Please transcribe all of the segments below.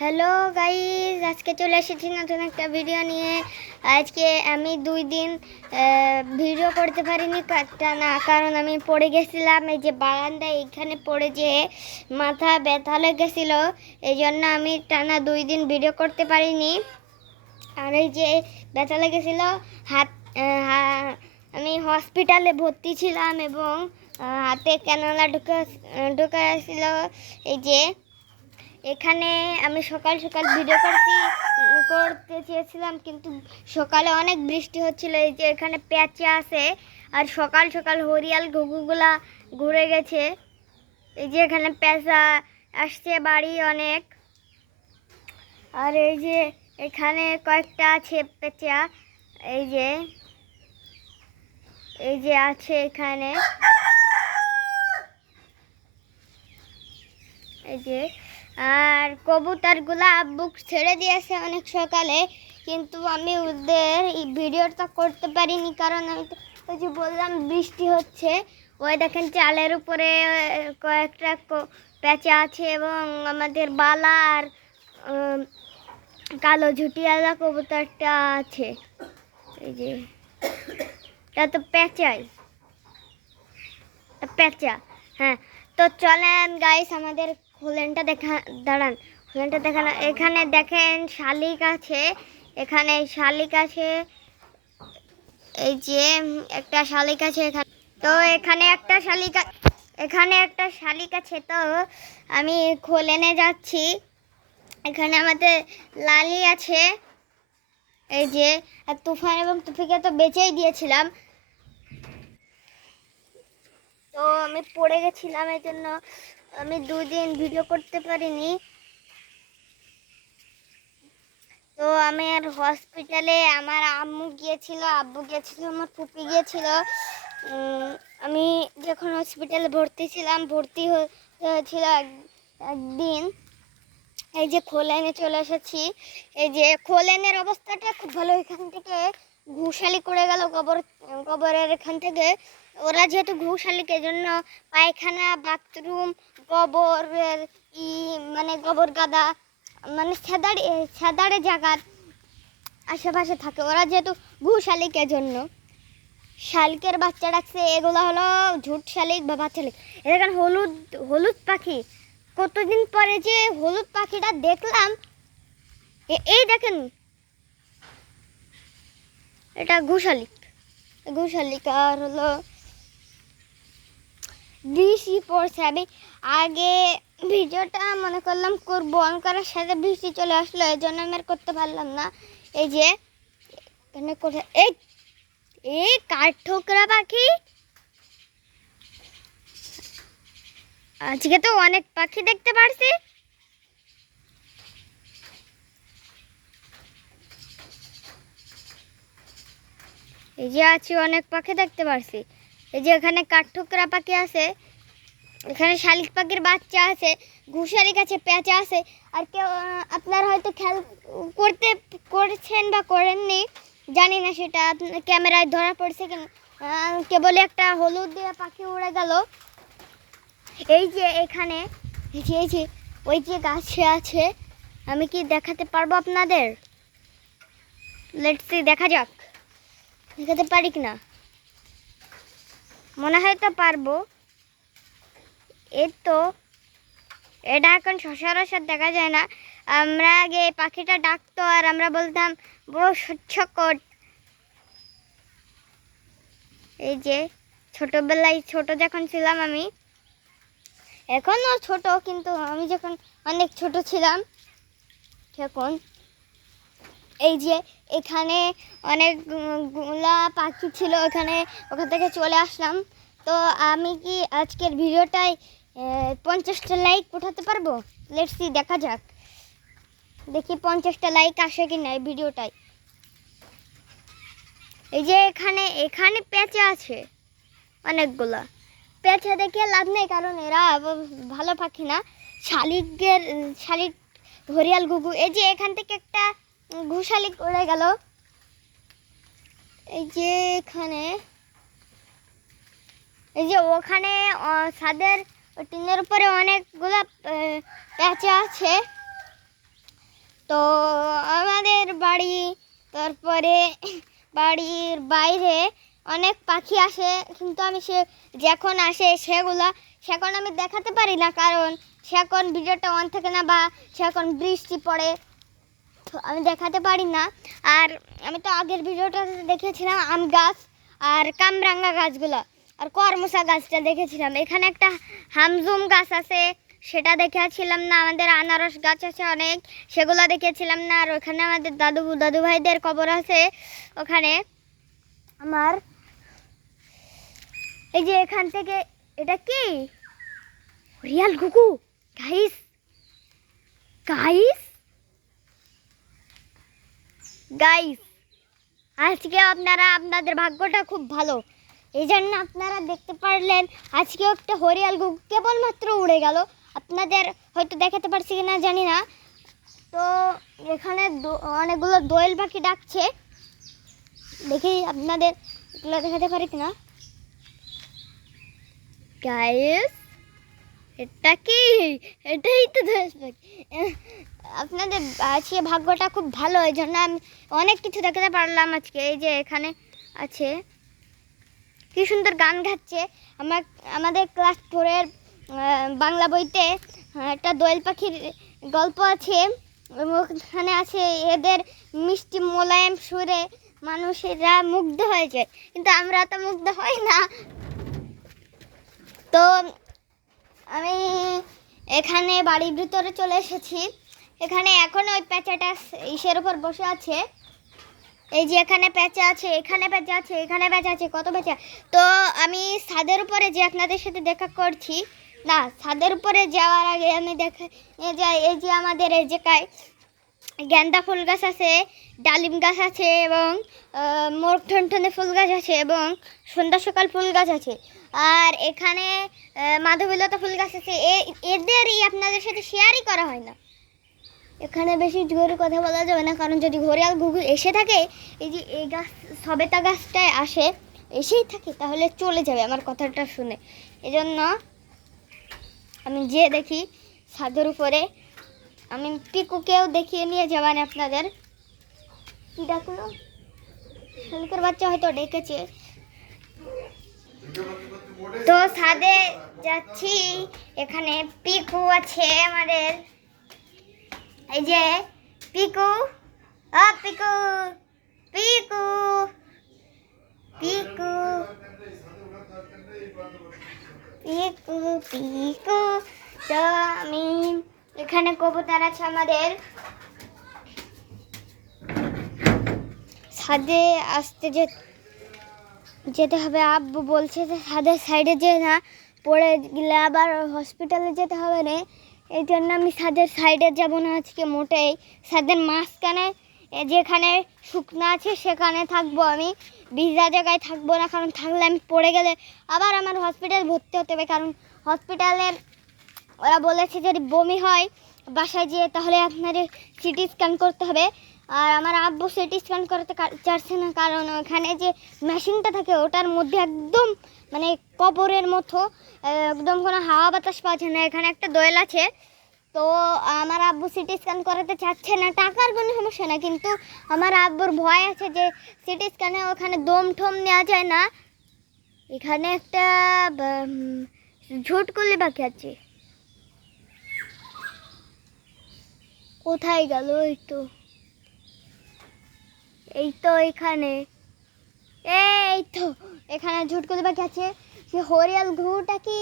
Hello guys, আজকে চলে এসেছি নতুন একটা ভিডিও নিয়ে। আজকে আমি 2 দিন ভিডিও করতে পারিনি না, কারণ আমি পড়ে গেছিলাম। এই যে বারান্দায় এখানে পড়ে যে মাথা ব্যথা লেগেছিল, এই জন্য আমি টানা 2 দিন ভিডিও করতে পারিনি। আর এই যে ব্যথা লেগেছিল হাত, আমি হসপিটালে ভর্তি ছিলাম এবং হাতে ক্যানোলা ঢুকেছিল। এই যে এখানে আমি সকাল সকাল ভিডিও করতে চেয়েছিলাম, কিন্তু সকালে অনেক বৃষ্টি হচ্ছিল। এই যে এখানে প্যাঁচা আছে, আর সকাল সকাল হরিয়াল ঘুঘুগুলা ঘুরে গেছে। এই যে এখানে প্যাঁচা আসছে বাড়ি অনেক। আর এই যে এখানে কয়েকটা আছে প্যাঁচা, এই যে আছে এখানে। এই যে আর কবুতরগুলা আব্বু ছেড়ে দিয়েছে অনেক সকালে, কিন্তু আমি ওদের এই ভিডিওটা করতে পারিনি, কারণ আমি তো ওই যে বললাম বৃষ্টি হচ্ছে। ওই দেখেন চালের উপরে কয়েকটা প্যাঁচা আছে এবং আমাদের বালা আর কালো ঝুটিয়ালা কবুতরটা আছে। এই যে এটা তো প্যাঁচা। হ্যাঁ, তো চলেন গাইস আমাদের হোলেনটা দাঁড়ান, হোলেনটা দেখানো। এখানে দেখেন শালিক আছে, এখানে শালিক আছে। এই যে একটা শালিক আছে এখানে। তো এখানে একটা শালিক আছে। তো আমি হোলেনে যাচ্ছি। এখানে আমাদের লালি আছে। এই যে আর তুফান এবং তুফিকে তো বেঁচেই দিয়েছিলাম, তো আমি পড়ে গেছিলাম, এই জন্য আমি 2 দিন ভিডিও করতে পারিনি। তো আমি আর হসপিটালে আমার আম্মু গিয়েছিল, আব্বু গিয়েছিল, আমার ফুপি গিয়েছিল। আমি যখন হসপিটালে ভর্তি ছিলাম, হয়েছিল একদিন। এই যে খোলেনে চলে এসেছি। এই যে খোলেনের অবস্থাটা খুব ভালো। এখান থেকে ঘুষালি করে গেল কবরের এখান থেকে। ওরা যেহেতু ঘুষালিক, জন্য পায়খানা, বাথরুম, গোবরের মানে গোবর গাদা, মানে সেদাড়ে জায়গার আশেপাশে থাকে। ওরা যেহেতু ঘুষালিকের জন্য শালিকের বাচ্চা ডাকছে। এগুলো হলো ঝুট শালিক বা বাচ্চা শালিক। এখানে হলুদ পাখি, কতদিন পরে যে হলুদ পাখিটা দেখলাম। এই দেখেন, এটা ঘুষালিক আর হলো বৃষ্টি পড়ছে। আমি আগে ভিডিওটা মনে করলাম করবো, অন করার সাথে বৃষ্টি চলে আসলো, এই জন্য আমি আর করতে পারলাম না। এই যে এখানে কোথায় এই কাঠঠোকরা পাখি, আজকে তো অনেক পাখি দেখতে পারছি। এই যে আছি, অনেক পাখি দেখতে পারছি। এই যে এখানে কাঠঠোকরা পাখি আছে, এখানে শালিক পাখির বাচ্চা আছে, ঘুষারিক আছে, পেঁচা আছে। আর কেউ আপনারা হয়তো খেয়াল করেছেন বা করেননি জানি না, সেটা ক্যামেরায় ধরা পড়ছে কেন, কেবল একটা হলুদ দিয়ে পাখি উড়ে গেল। এই যে এখানে এই যে ওই যে গাছে আছে, আমি কি দেখাতে পারবো আপনাদের? লেটস সি, দেখা যাক দেখাতে পারি কিনা। মনে হয় তো পারবো। এই তো, এটা এখন সচরাচর দেখা যায় না। আমরা আগে পাখিটা ডাকতো আর আমরা বলতাম বড় স্বচ্ছকট। এই যে ছোটবেলায় ছোট যখন ছিলাম আমি, এখনও ছোট, কিন্তু আমি যখন অনেক ছোট ছিলাম তখন। এই যে এখানে অনেকগুলা পাখি ছিল, ওখান থেকে চলে আসলাম। তো আমি কি আজকের ভিডিওটায় 50টা লাইক উঠাতে পারবো? লেটস সি, দেখা যাক, দেখি 50টা লাইক আসে কি না এই ভিডিওটায়। এই যে এখানে পেঁচা আছে অনেকগুলা। পেঁচা দেখে লাভ নেই, কারণ এরা ভালো পাখি না। শালিক হরিয়াল ঘুঘু। এই যে এখান থেকে একটা ঘুষালিক উড়ে গেল। এই যে ওখানে ছাদের টিনের উপরে অনেকগুলা পেঁচা আছে। তো আমাদের বাড়ি, তারপরে বাড়ির বাইরে অনেক পাখি আসে, কিন্তু আমি যখন আসে সেখন আমি দেখাতে পারি না, কারণ সেখন ভিডিওটা অন থাকে না, বা সেখন বৃষ্টি পড়ে, আমি দেখাতে পারি না। আর আমি তো আগের ভিডিওটাতে দেখেছিলাম আম গাছ আর কামরাঙ্গা গাছগুলো, আর করমসা গাছটা দেখেছিলাম। এখানে একটা হামজুম গাছ আছে, সেটা দেখেছিলাম না। আমাদের আনারস গাছ আছে অনেক, সেগুলো দেখেছিলাম না। আর ওখানে আমাদের দাদু ভাইদের কবর আছে ওখানে। আমার এই যে এখান থেকে, এটা কি রিয়াল ঘুঘু? গাইস গাইস গাইস আজকে আপনাদের ভাগ্যটা খুব ভালো, এই জন্য আপনারা দেখতে পারলেন। আজকেও একটা হরিয়াল ঘুঘু কেবলমাত্র উড়ে গেল, আপনাদের হয়তো দেখাতে পারছি কিনা জানি না। তো এখানে অনেকগুলো দোয়েল পাখি ডাকছে, দেখি আপনাদের এগুলো দেখাতে পারি কিনা। গাইস এটা কি? এটাই তো দোয়েল পাখি। আপনাদের আজকে ভাগ্যটা খুব ভালো, এই জন্য আমি অনেক কিছু দেখাতে পারলাম আজকে। এই যে এখানে আছে, কি সুন্দর গান গাচ্ছে। আমাদের ক্লাস 4-এর বাংলা বইতে একটা দোয়েল পাখির গল্প আছে, ওখানে আছে এদের মিষ্টি মোলায়েম সুরে মানুষেরা মুগ্ধ হয়ে যায়, কিন্তু আমরা তো মুগ্ধ হই না। তো আমি এখানে বাড়ির ভিতরে চলে এসেছি। এখানে এখন ওই প্যাঁচাটা ইসের উপর বসে আছে। এই যে এখানে প্যাঁচা আছে, এখানে প্যাঁচা আছে, এখানে প্যাঁচা আছে, কত প্যাঁচা। তো আমি ছাদের উপরে যে আপনাদের সাথে দেখা করছি না, ছাদের উপরে যাওয়ার আগে আমি যাই। এই যে আমাদের এই জায়গায় গেন্দা ফুল গাছ আছে, ডালিম গাছ আছে, এবং মোরগ ঠনঠনে ফুল গাছ আছে, এবং সন্ধ্যা সকাল ফুল গাছ আছে। আর এখানে মাধবীলতা ফুল গাছ আছে। এদেরই আপনাদের সাথে শেয়ারই করা হয় না। এখানে বেশি জোরে কথা বলা যাবে না, কারণ যদি ঘড়িয়াল ঘুঘু এসে থাকে, এই যে এই গাছ সবেতা গাছটায় এসেই থাকে, তাহলে চলে যাবে আমার কথাটা শুনে। এজন্য আমি যে দেখি ছাদের উপরে, আমি পিকুকেও দেখিয়ে নিয়ে যাবেন আপনাদের। কি ডাকলো? শালিকের বাচ্চা হয়তো ডেকেছে। তো ছাদে যাচ্ছি, এখানে পিকু আছে আমাদের। এই যে পিকু, পিকু পিকু পিকু পিকু পিকু। তো আমি এখানে কবুতর আছে আমাদের। ছাদে আসতে যেতে হবে, আব্বু বলছে যে ছাদের সাইডে যে না পড়ে গেলে আবার হসপিটালে যেতে হবে না, এই জন্য আমি ছাদের সাইডে যাব না আজকে মোটেই। ছাদের মাঝখানে যেখানে শুকনো আছে সেখানে থাকবো, আমি ভিজা জায়গায় থাকবো না, কারণ থাকলে আমি পড়ে গেলে আবার আমার হসপিটাল ভর্তি হতে হবে। কারণ হসপিটালের ওরা বলেছে যদি বমি হয় বাসায় যেয়ে, তাহলে আপনাদের সিটি স্ক্যান করতে হবে। আর আমার আব্বু সিটি স্ক্যান করতে চাচ্ছে না, কারণ ওখানে যে মেশিনটা থাকে ওটার মধ্যে একদম মানে কবরের মতো, একদম কোনো হাওয়া বাতাস পাচ্ছে না। এখানে একটা দোয়েল আছে, তো আমার আব্বু সিটি স্ক্যান করাতে চাচ্ছে না। টাকার কোনো সমস্যা না, কিন্তু আমার আব্বুর ভয় আছে যে সিটি স্ক্যানে ওখানে দম ঠম নেওয়া যায় না। এখানে একটা ঝুটকুলি পাখি আছে, কোথায় গেল? এই তো এখানে, এই তো এখানে ঝুটকুলি পাখি আছে। সে হরিয়াল ঘুঘুটা কি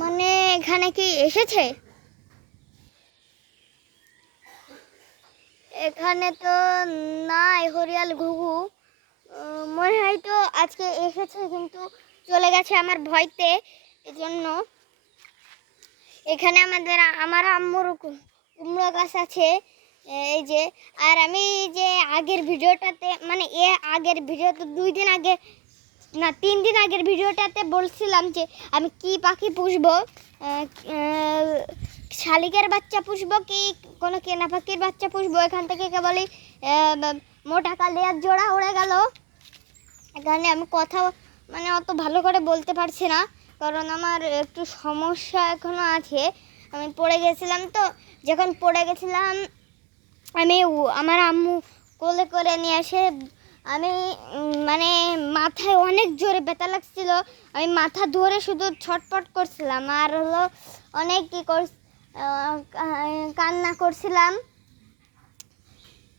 মানে এখানে কি এসেছে? এখানে তো নাই হরিয়াল ঘুঘু, মনে হয় তো আজকে এসেছে কিন্তু চলে গেছে আমার ভয়তে। এজন্য এখানে আমার আম্মুর কুমড়ো গাছ আছে, এই যে। আর আমি যে আগের ভিডিওটাতে মানে আগের ভিডিওতে 2 দিন আগে না 3 দিন আগের ভিডিওটাতে বলছিলাম যে আমি কি পাখি পুষবো, শালিকের বাচ্চা পুষবো কি কোনো কেনা পাখির বাচ্চা পুষবো। এখান থেকে কেবলই মোটা কালিয়ার জোড়া উড়ে গেল। এখানে আমি কথা মানে অত ভালো করে বলতে পারছি না, কারণ আমার একটু সমস্যা এখনও আছে। আমি পড়ে গেছিলাম, তো যখন পড়ে গেছিলাম আমি আমার আম্মু কোলে করে নিয়ে এসে আমি মানে মাথায় অনেক জোরে ব্যথা লাগছিল। আমি মাথা ধরে শুধু ছটফট করছিলাম আর হলো অনেক কান্না করছিলাম।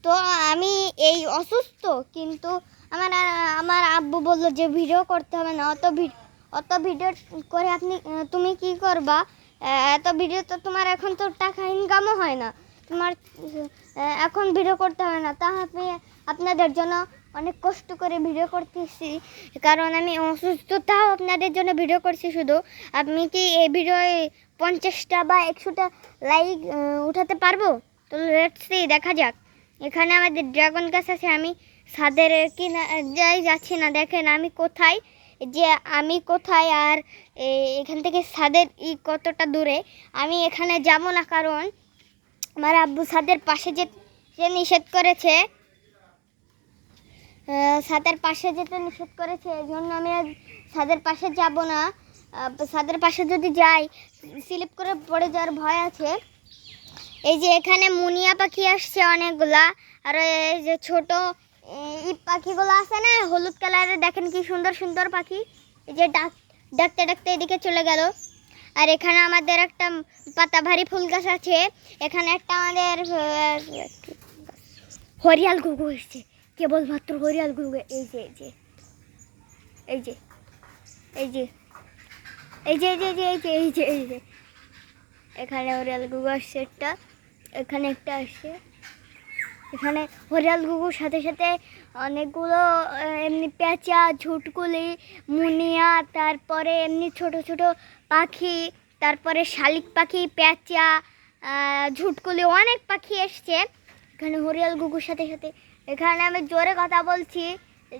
তো আমি এই অসুস্থ, কিন্তু আমার আব্বু বললো যে ভিডিও করতে হবে না, অত ভিডিও করে তুমি কি করবা, এত ভিডিও তো তোমার এখন তো টাকা ইনকামও হয় না, তোমার এখন ভিডিও করতে হবে না। তা আপনাদের জন্য অনেক কষ্ট করে ভিডিও করতেছি, কারণ আমি অসুস্থ, তাও আপনাদের জন্য ভিডিও করছি শুধু। আপনি কি এই ভিডিওয় 50টা বা 100টা লাইক উঠাতে পারবো? তো লেটস সি, দেখা যাক। এখানে আমাদের ড্রাগন গাছ আছে, আমি ছাদের যাচ্ছি না, দেখেন আমি কোথায়, আমি কোথায় আর এখান থেকে ছাদের কতটা দূরে। আমি এখানে যাব না, কারণ আমার আব্বু ছাদের পাশে যেতে নিষেধ করেছে, ছাদের পাশে যেতে নিষেধ করেছে, এই জন্য আমি ছাদের পাশে যাব না। ছাদের পাশে যদি যাই স্লিপ করে পড়ে যাওয়ার ভয় আছে। এই যে এখানে মুনিয়া পাখি আসছে অনেকগুলা, আর এই যে ছোট পাখিগুলো আছে না হলুদ কালারের, দেখেন কি সুন্দর সুন্দর পাখি। এই যে ডাকতে ডাকতে এদিকে চলে গেল। আর এখানে আমাদের একটা পাতাবাহারি ফুল গাছ আছে। এখানে একটা আমাদের হরিয়াল ঘুঘু এসছে, কেবলমাত্র হরিয়াল ঘুঘু। এই যে এই যে এই যে এই যে এই যে এই যে এই যে এই যে এই যে এখানে হরিয়াল ঘুঘু আসছে একটা, এখানে একটা আসছে। এখানে হরিয়াল ঘুঘুর সাথে সাথে অনেকগুলো এমনি পেঁচা, ঝুটকুলি, মুনিয়া, তারপরে এমনি ছোট ছোট পাখি, তারপরে শালিক পাখি, পেঁচা, ঝুটকুলি, অনেক পাখি এসছে এখানে হরিয়াল ঘুঘুর সাথে সাথে। এখানে আমি জোরে কথা বলছি,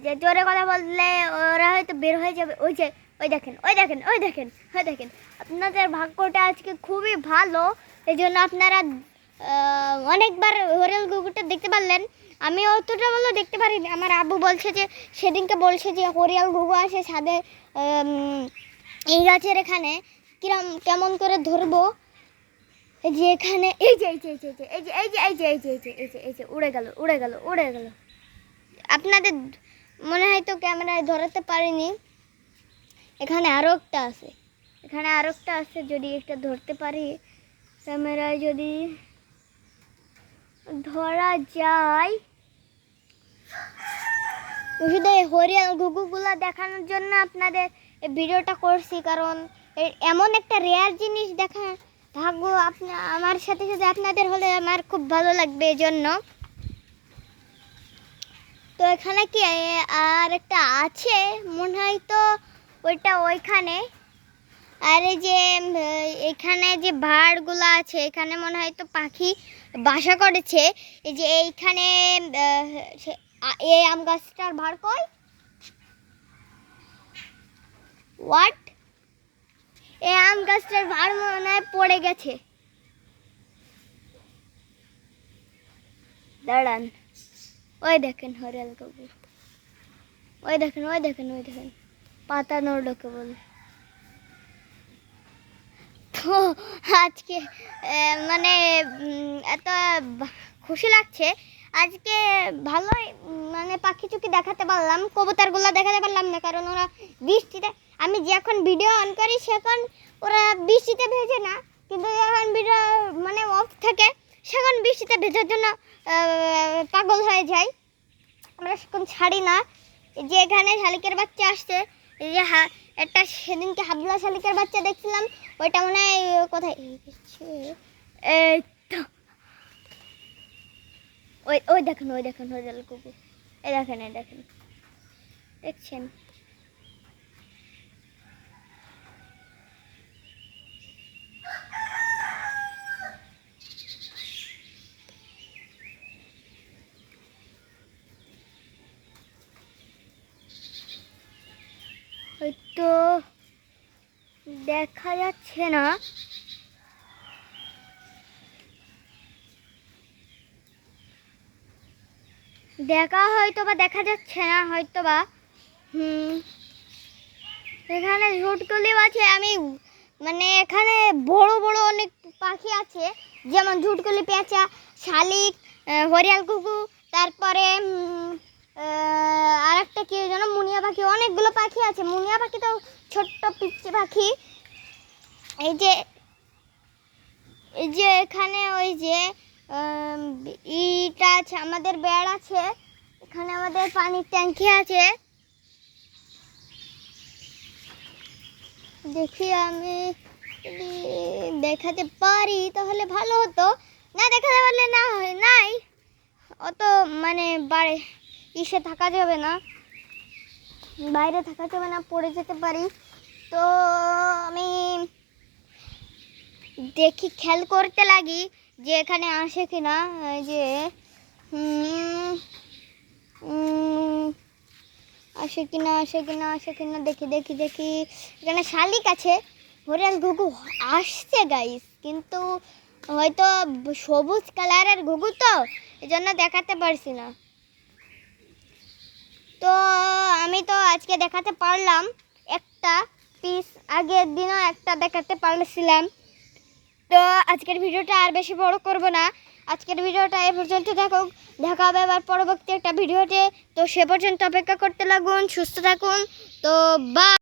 যে জোরে কথা বললে ওরা হয়তো বের হয়ে যাবে। ওই যে ওই দেখেন ওই দেখেন ওই দেখেন ওই দেখেন, আপনাদের ভাগ্যটা আজকে খুবই ভালো, এই জন্য আপনারা অনেকবার হরিয়াল ঘুঘুটা দেখতে পারলেন। আমি অতটা বলে দেখতে পারিনি। আমার আব্বু বলছে যে সেদিনকে বলছে যে হরিয়াল ঘুঘু আসে ছাদে এই গাছের এখানে, কেমন করে ধরবো। এই যে এখানে এই যে এই যে এই যে এই যে এই যে এই যে এই যে এই যে এই যে এই যে উড়ে গেল উড়ে গেল উড়ে গেল। আপনাদের মনে হয় তো ক্যামেরায় ধরাতে পারিনি। এখানে আরও একটা আছে, এখানে আরও একটা আছে, যদি একটা ধরতে পারি ক্যামেরায়, যদি ধরা যায়। শুধু এই হরিয়াল ঘুঘুগুলো দেখানোর জন্য আপনাদের এই ভিডিওটা করছি, কারণ এমন একটা রেয়ার জিনিস দেখা ভাগ্য আমার সাথে সাথে আপনাদের হলে আমার খুব ভালো লাগবে, এই জন্য। তো এখানে কি আর একটা আছে মনে হয়, তো ওইটা ওইখানে। আর এই যে এখানে যে ভাড়গুলো আছে, এখানে মনে হয় তো পাখি বাসা করেছে। এই যে এইখানে এই আম গাছটার ভাড় কই, হোয়াট, এই আম গাছটার ভাড় মনে হয় পড়ে গেছে। দাঁড়ান, ওই দেখেন হরিয়াল ঘুঘু, ওই দেখেন ওই দেখেন ওই দেখেন, পাতা নড়লোকে বলে। তো আজকে মানে এত খুশি লাগছে আজকে, ভালোই মানে পাখি চুকি দেখাতে পারলাম, কবুতরগুলো দেখাতে পারলাম না, কারণ ওরা বৃষ্টিতে, আমি যখন ভিডিও অন করি সেখন ওরা বৃষ্টিতে ভেজে না, কিন্তু যখন ভিডিও মানে অফ থাকে সেখন বৃষ্টিতে ভেজার জন্য পাগল হয়ে যায়, আমরা সেখন ছাড়ি না। যে এখানে শালিকের বাচ্চা আসছে, এই যে একটা সেদিনকে হাবলা শালিকের বাচ্চা দেখছিলাম, ওইটা মনে হয় কোথায়, এই তো ওই ওই দেখেন ওই দেখেন হরিয়াল ঘুঘু, এই দেখেন এই দেখেন, দেখছেন। হয়তো দেখা যাচ্ছে না, হয়তো বা দেখা যাচ্ছে না, হয়তো বা এখানে ঝুটকুলিও আছে। আমি মানে এখানে বড় বড় অনেক পাখি আছে, যেমন ঝুটকুলি, পেঁচা, শালিক, হরিয়াল ঘুঘু, তারপরে আর একটা কি যেন মুনিয়া পাখি, অনেকগুলো পাখি আছে। মুনিয়া পাখি তো ছোট্ট পিচ্চি পাখি। এই যে এখানে ওই যে ইটা আছে, আমাদের বেড় আছে, এখানে আমাদের পানির ট্যাঙ্কি আছে। দেখি আমি যদি দেখাতে পারি তাহলে ভালো হতো, না দেখাতে পারলে না হয় নাই, অত মানে ইসে থাকা যাবে না, বাইরে থাকা যাবে না, পড়ে যেতে পারি। তো আমি দেখি খেয়াল করতে লাগি যে এখানে আসে কিনা। যে আসে কিনা দেখি দেখি দেখি। এখানে শালিক আছে, হরিয়াল ঘুঘু আসছে গাইস, কিন্তু হয়তো সবুজ কালারের ঘুঘু তো এই জন্য দেখাতে পারছি না। তো আমি তো আজকে দেখাতে পারলাম একটা পিস, আগের দিনও একটা দেখাতে পারছিলাম। তো আজকের ভিডিওটা আর বেশি বড় করব না, আজকের ভিডিওটা এ পর্যন্ত থাকুক। দেখা হবে আবার পরবর্তী একটা ভিডিওতে। তো সে পর্যন্ত অপেক্ষা করতে লাগুন, সুস্থ থাকুন। তো বাই।